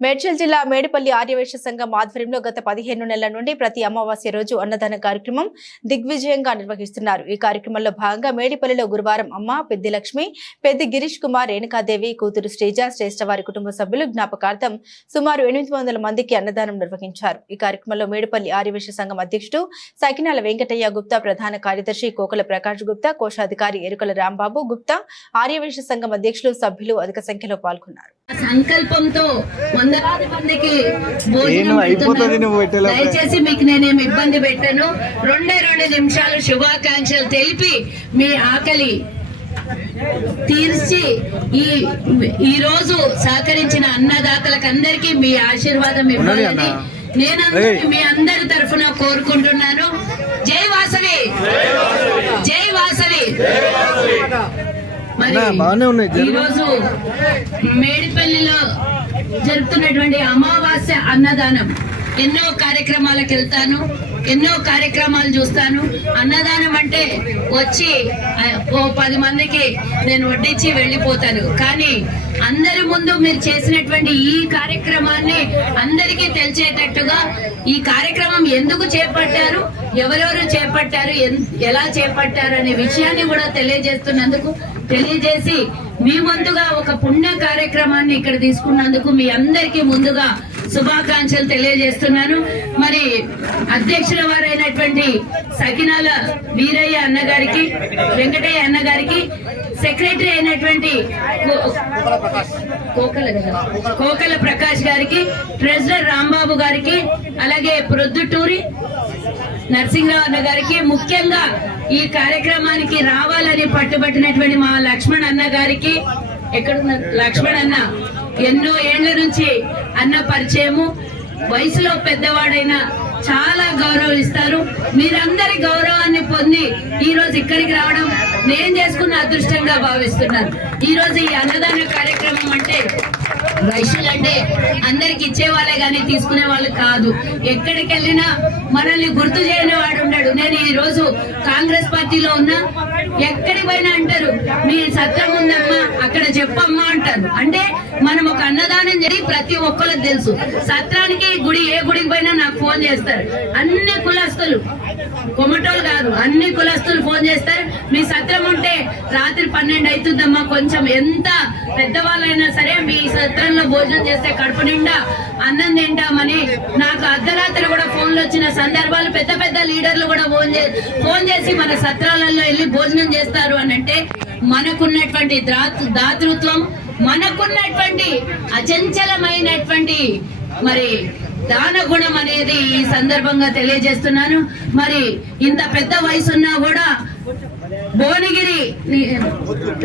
మేడ్చల్ జిల్లా మేడిపల్లి ఆర్యవేశ సంఘం ఆధ్వర్యంలో గత పదిహేను నెలల నుండి ప్రతి అమావాస్య రోజు అన్నదాన కార్యక్రమం దిగ్విజయంగా నిర్వహిస్తున్నారు. ఈ కార్యక్రమంలో భాగంగా మేడిపల్లిలో గురువారం అమ్మ పెద్ది లక్ష్మి పెద్ది గిరీష్ కుమార్ రేణుకాదేవి కూతురు శ్రీజ శ్రేష్ఠ వారి కుటుంబ సభ్యులు జ్ఞాపకార్థం సుమారు ఎనిమిది వందల మందికి అన్నదానం నిర్వహించారు. ఈ కార్యక్రమంలో మేడిపల్లి ఆర్యవేశ సంఘం అధ్యక్షుడు సకినాల వెంకటయ్య గుప్తా ప్రధాన కార్యదర్శి కోకల ప్రకాష్ గుప్తా కోశాధికారి ఎరుకల రాంబాబు గుప్తా ఆర్యవేశ సంఘం అధ్యక్షులు సభ్యులు అధిక సంఖ్యలో పాల్గొన్నారు. సంకల్పంతో వందలాది మందికి. దయచేసి మీకు నేనేమి ఇబ్బంది పెట్టాను రెండే రెండు నిమిషాలు శుభాకాంక్షలు తెలిపి మీ ఆకలి తీర్చి ఈ ఈ రోజు సహకరించిన అన్నదాతలకు అందరికీ మీ ఆశీర్వాదం ఇవ్వాలని. నేను. మీ అందరి తరఫున కోరుకుంటున్నాను జై వాసవి జై వాసవి మరి అన్న, బాగానే ఉన్నాయి, జరుగు. ఈరోజు మేడిపల్లిలో జరుపుతున్నటువంటి అమావాస్య అన్నదానం. ఎన్నో కార్యక్రమాలకు వెళ్తాను. ఎన్నో కార్యక్రమాలు చూస్తాను. అన్నదానం అంటే వచ్చి ఓ పది మందికి నేను వడ్డించి వెళ్ళిపోతాను. కానీ అందరి ముందు మీరు చేసినటువంటి ఈ కార్యక్రమాన్ని అందరికీ తెలిసేటట్టుగా ఈ కార్యక్రమం ఎందుకు చేపట్టారు ఎవరెవరు చేపట్టారు ఎలా చేపట్టారు అనే విషయాన్ని కూడా తెలియజేస్తున్నందుకు తెలియజేసి మీ వంతుగా ఒక పుణ్య కార్యక్రమాన్ని ఇక్కడ తీసుకున్నందుకు మీ అందరికీ ముందుగా శుభాకాంక్షలు తెలియజేస్తున్నాను. మరి అధ్యక్షుల వారైనటువంటి సకినాల వీరయ్య అన్నగారికి వెంకటయ్య అన్నగారికి సెక్రటరీ అయినటువంటి కో- కోకల కోకల ప్రకాష్ గారికి ట్రెజరర్ రాంబాబు గారికి అలాగే ప్రొద్దుటూరి నరసింహరావు అన్న గారికి ముఖ్యంగా ఈ కార్యక్రమానికి రావాలని పట్టుబట్టినటువంటి మా లక్ష్మణ్ అన్న గారికి ఎక్కడున్నారు లక్ష్మణ్ అన్న ఎన్నో ఏళ్ళ నుంచి అన్న పరిచయము. వయసులో పెద్దవాడైన చాలా గౌరవిస్తారు. మీరందరి గౌరవాన్ని పొంది ఈ రోజు ఇక్కడికి రావడం నేను చేసుకున్న అదృష్టంగా భావిస్తున్నాను. ఈ రోజు ఈ అన్నదాన కార్యక్రమం అంటే వైశ్యులు అంటే అందరికి ఇచ్చే వాళ్ళే కానీ తీసుకునే వాళ్ళు కాదు. ఎక్కడికి వెళ్ళినా మనల్ని గుర్తు చేయని వాడు ఉన్నాడు నేను ఈ రోజు కాంగ్రెస్ పార్టీలో ఉన్నా ఎక్కడికి పోయినా అంటారు మీ సత్రం ఉందమ్మా అక్కడ చెప్పమ్మా అంటారు. అంటే మనం ఒక అన్నదానం జరిగి ప్రతి ఒక్కరికి తెలుసు. సత్రానికి గుడి ఏ గుడికి పోయినా నాకు ఫోన్ చేస్తారు. అన్ని కులస్తులు కొమటోలు కాదు అన్ని కులస్తులు ఫోన్ చేస్తారు. మీ సత్రం ఉంటే రాత్రి పన్నెండు అవుతుందమ్మా కొంచెం ఎంత పెద్దవాళ్ళైనా సరే మీ సత్రంలో భోజనం చేస్తే కడుపు నిండా అన్నం తింటామని నాకు అర్ధరాత్రి కూడా ఫోన్లు వచ్చిన సందర్భాలు పెద్ద పెద్ద లీడర్లు కూడా ఫోన్ చేసి ఫోన్ చేసి మన సత్రాలలో చేస్తారు అని అంటే మనకున్నటువంటి దాతృత్వం మనకున్నటువంటి అచంచలమైనటువంటి మరి దాన గుణం అనేది ఈ సందర్భంగా తెలియజేస్తున్నాను. మరి ఇంత పెద్ద వయసు ఉన్నా కూడా భువనగిరి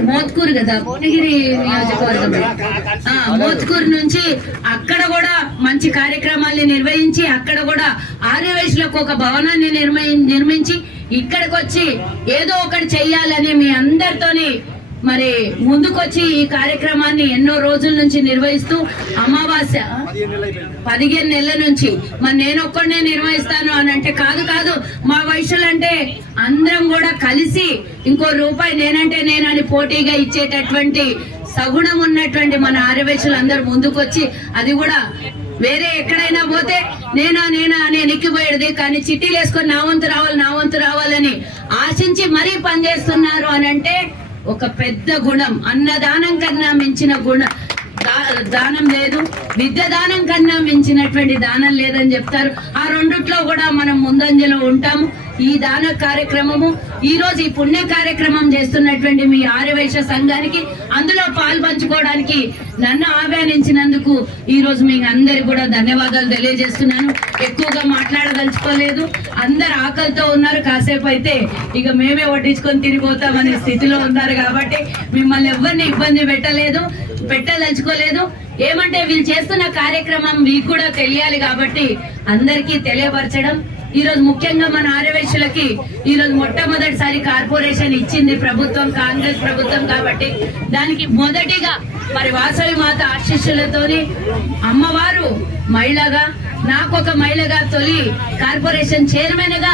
మోత్కూరు కదా భువనగిరి నియోజకవర్గం. ఆ, మోత్కూరు నుంచి అక్కడ కూడా మంచి కార్యక్రమాల్ని నిర్వహించి అక్కడ కూడా ఆర్యవయసులకు ఒక భవనాన్ని నిర్మించి ఇక్కడికి వచ్చి ఏదో ఒకటి చెయ్యాలని మీ అందరితోని మరి ముందుకొచ్చి ఈ కార్యక్రమాన్ని ఎన్నో రోజుల నుంచి నిర్వహిస్తూ అమావాస్య పదిహేను నెలల నుంచి. మరి నేను ఒక్కడనే నిర్వహిస్తాను అని అంటే కాదు కాదు. మా వయసులు అంటే అందరం కూడా కలిసి ఇంకో రూపాయి నేనంటే నేనని పోటీగా ఇచ్చేటటువంటి సగుణం ఉన్నటువంటి మన ఆర్యవయసులు అందరు ముందుకొచ్చి అది కూడా వేరే ఎక్కడైనా పోతే నేనా నేనా అని నిక్కిపోయేది. కానీ చిట్టీలు వేసుకొని నా వంతు రావాలి నా వంతు రావాలని ఆశించి మరీ పనిచేస్తున్నారు అని అంటే ఒక పెద్ద గుణం. అన్నదానం కన్నా మించిన గుణ దా- దానం లేదు. విద్య దానం కన్నా మించినటువంటి దానం లేదని చెప్తారు. ఆ రెండిట్లో కూడా మనం ముందంజలో ఉంటాము. ఈ దాన కార్యక్రమము ఈ రోజు ఈ పుణ్య కార్యక్రమం చేస్తున్నటువంటి మీ ఆర్యవైశ్య సంఘానికి అందులో పాల్పంచుకోవడానికి నన్ను ఆహ్వానించినందుకు ఈ రోజు మీ అందరి కూడా ధన్యవాదాలు తెలియజేస్తున్నాను. ఎక్కువగా మాట్లాడదలుచుకోలేదు. అందరు ఆకలితో ఉన్నారు. కాసేపు అయితే ఇక మేమే వడ్డించుకొని తిరిగిపోతామనే స్థితిలో ఉన్నారు కాబట్టి మిమ్మల్ని ఎవరిని ఇబ్బంది పెట్టలేదు పెట్టదలుచుకోలేదు. ఏమంటే వీళ్ళు చేస్తున్న కార్యక్రమం మీకు కూడా తెలియాలి కాబట్టి అందరికీ తెలియపరచడం ఈ రోజు ముఖ్యంగా మన ఆర్యవేశ్యులకి ఈ రోజు మొట్టమొదటిసారి కార్పొరేషన్ ఇచ్చింది ప్రభుత్వం కాంగ్రెస్ ప్రభుత్వం కాబట్టి దానికి మొదటిగా మరి వాసవి మాత ఆశీస్సులతోని అమ్మవారు మహిళగా నాకు ఒక మహిళగా తొలి కార్పొరేషన్ చైర్మన్గా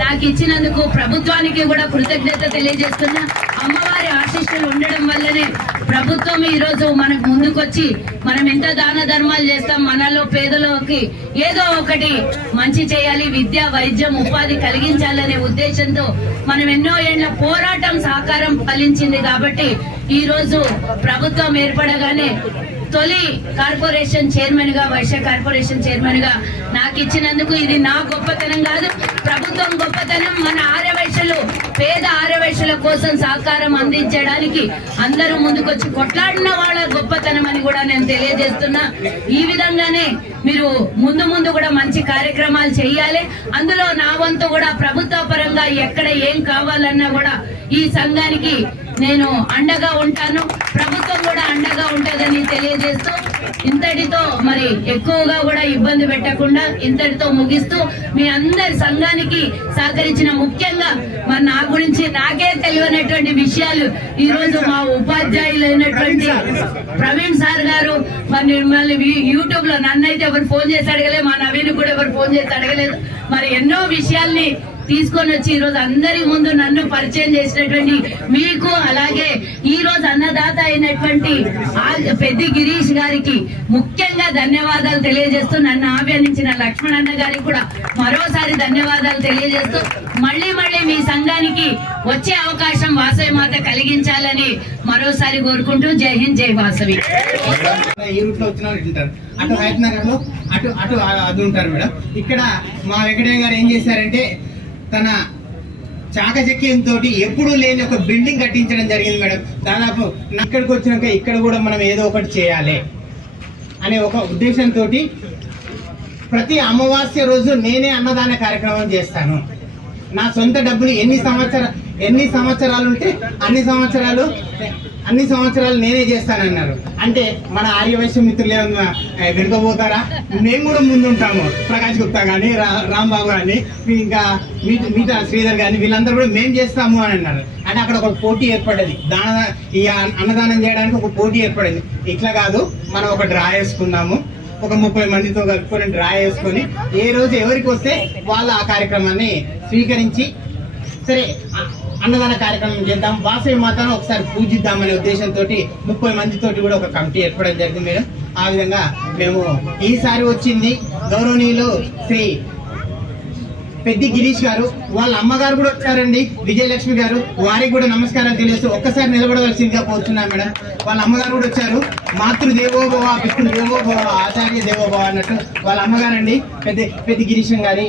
నాకు ఇచ్చినందుకు ప్రభుత్వానికి కూడా కృతజ్ఞత తెలియజేస్తున్నా. అమ్మవారి ఆశీస్సులు ఉండడం వల్లనే ప్రభుత్వం ఈ రోజు మనకు ముందుకొచ్చి మనం ఎంత దాన ధర్మాలు చేస్తాం మనలో పేదలోకి ఏదో ఒకటి మంచి చేయాలి విద్య వైద్యం ఉపాధి కలిగించాలనే ఉద్దేశంతో మనం ఎన్నో ఏళ్ళ పోరాటం సహకారం ఫలించింది కాబట్టి ఈ రోజు ప్రభుత్వం ఏర్పడగానే తొలి కార్పొరేషన్ చైర్మన్గా వైశ్య కార్పొరేషన్ చైర్మన్గా నాకు ఇచ్చినందుకు ఇది నా గొప్పతనం కాదు. ప్రభుత్వం గొప్పతనం మన ఆర్యవైశ్యులు పేద ఆర్యవైశ్యుల కోసం సహకారం అందించడానికి అందరూ ముందుకొచ్చి కొట్లాడిన వాళ్ళ గొప్పతనం అని కూడా నేను తెలియజేస్తున్నా. ఈ విధంగానే మీరు ముందు ముందు కూడా మంచి కార్యక్రమాలు చేయాలి. అందులో నా వంతు కూడా ప్రభుత్వ ఎక్కడ ఏం కావాలన్నా కూడా ఈ సంఘానికి నేను అండగా ఉంటాను. ప్రభుత్వం కూడా అండగా ఉంటుందని తెలియజేస్తూ ఇంతటితో మరి ఎక్కువగా కూడా ఇబ్బంది పెట్టకుండా ఇంతటితో ముగిస్తూ మీ అందరి సంఘానికి సహకరించిన ముఖ్యంగా మరి నా గురించి నాకే తెలియనటువంటి విషయాలు ఈ రోజు మా ఉపాధ్యాయులైనటువంటి ప్రవీణ్ సార్ గారు మరి మిమ్మల్ని యూట్యూబ్లో నన్నైతే ఎవరు ఫోన్ చేసి అడగలేదు మా నవీన్ కూడా ఎవరు ఫోన్ చేసి అడగలేదు. మరి ఎన్నో విషయాల్ని తీసుకొని వచ్చి ఈ రోజు అందరి ముందు నన్ను పరిచయం చేసినటువంటి మీకు అలాగే ఈ రోజు అన్నదాత అయినటువంటి ఆ పెద్ది గిరీష్ గారికి ముఖ్యంగా ధన్యవాదాలు తెలియజేస్తూ నన్ను ఆహ్వానించిన లక్ష్మణ్ అన్న గారికి కూడా మరోసారి ధన్యవాదాలు తెలియజేస్తూ మళ్ళీ మళ్ళీ మీ సంఘానికి వచ్చే అవకాశం వాసవి మాత కలిగించాలని మరోసారి కోరుకుంటూ జై హింద్ జై వాసవి. అటు హైదరాబాద్లో అటు అటు అది ఉంటారు మేడం. ఇక్కడ మా వెంకటయ్య గారు ఏం చేశారంటే తన చాకచక్యంతో ఎప్పుడూ లేని ఒక బిల్డింగ్ కట్టించడం జరిగింది మేడం. దాదాపు ఇక్కడికి వచ్చినాక ఇక్కడ కూడా మనం ఏదో ఒకటి చేయాలి అనే ఒక ఉద్దేశంతో ప్రతి అమావాస్య రోజు నేనే అన్నదాన కార్యక్రమం చేస్తాను. నా సొంత డబ్బులు ఎన్ని సంవత్సర ఎన్ని సంవత్సరాలు ఉంటే అన్ని సంవత్సరాలు అన్ని సంవత్సరాలు నేనే చేస్తానన్నారు. అంటే మన ఆర్యవైశ్య మిత్రులు ఏమన్నా వెనుకపోతారా మేము కూడా ముందుంటాము. ప్రకాష్ గుప్తా కానీ రాంబాబు కానీ ఇంకా మీట శ్రీధర్ కానీ వీళ్ళందరూ కూడా మేము చేస్తాము అని అన్నారు. అంటే అక్కడ ఒక పోటీ ఏర్పడింది. దాన ఈ అన్నదానం చేయడానికి ఒక పోటీ ఏర్పడింది. ఇట్లా కాదు మనం ఒక డ్రా వేసుకుందాము ఒక ముప్పై మందితో కలుపుకొని డ్రా వేసుకొని ఏ రోజు ఎవరికి వస్తే వాళ్ళు ఆ కార్యక్రమాన్ని స్వీకరించి సరే అన్నదాన కార్యక్రమం చేద్దాం వాసవి మాతను ఒకసారి పూజిద్దామనే ఉద్దేశంతో ముప్పై మందితోటి కూడా ఒక కమిటీ ఏర్పడడం జరిగింది మేడం. ఆ విధంగా మేము ఈసారి వచ్చింది గౌరవనీయులు శ్రీ పెద్ది గిరీష్ గారు వాళ్ళ అమ్మగారు కూడా వచ్చారండి విజయలక్ష్మి గారు. వారికి కూడా నమస్కారం తెలియజేస్తూ ఒక్కసారి నిలబడవలసిందిగా కోరుతున్నాను మేడం. వాళ్ళ అమ్మగారు కూడా వచ్చారు. మాతృ దేవోభవ పితృ దేవోభవ ఆచార్య దేవోభవ అన్నట్టు వాళ్ళ అమ్మగారండి పెద్ద పెద్ద గిరీశం గారి